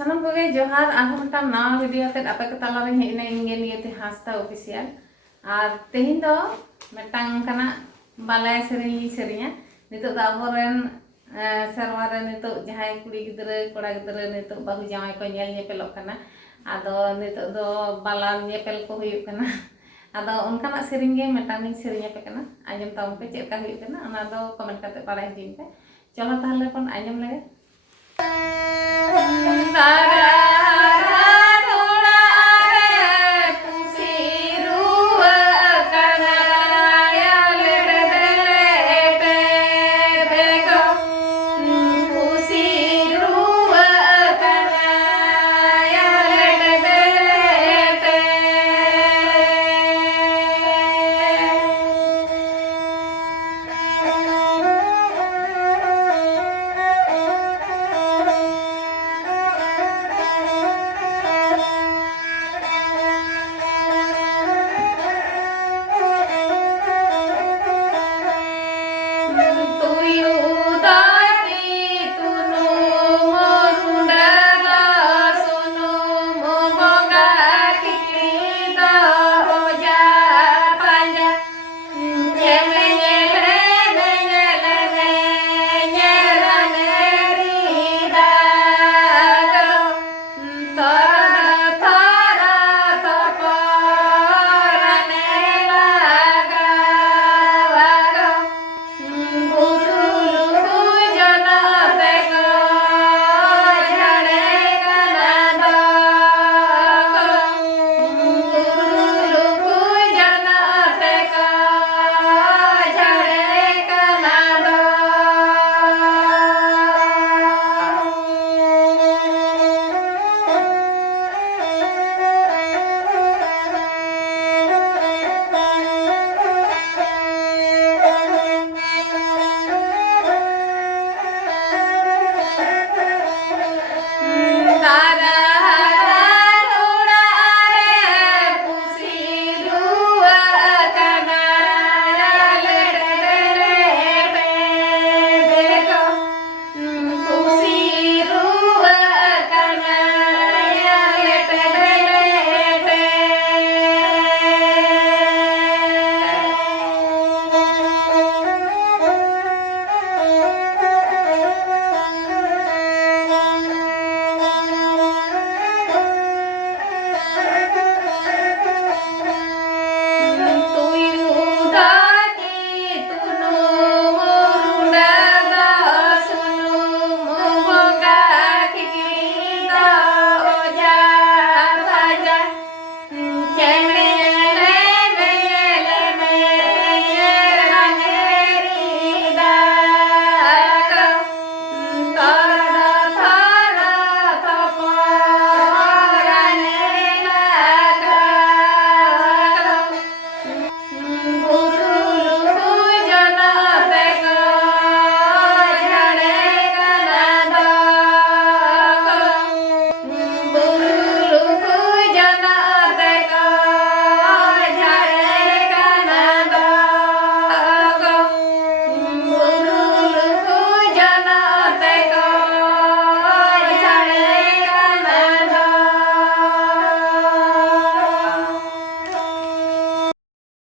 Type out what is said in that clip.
सानम कोगे जोहार आरो मिट्टान नवा वीडियो ते आपे के ताला रे हेना इंगे नियते हास्ता ऑफिशियल और तेहिन दो मिट्टांग कना बालाय सेरिंग सेरिया नितो दा आबोरेन सरवा रे नितो जहाय कुड़ी गिदरे कोड़ा गिदरे नितो बाहु जामाय को नेल नेपेलोग कना आदो नितो दो बाला नेपेल को हुयु कना आदो उनकाना सेरिंग गे मिट्टांग सेरिया पे कना आजम ताम पे चेका हुयु कना ओना दो कमेंट करते बाड़ाय दिन पे चलो ताहले पन आजम लगे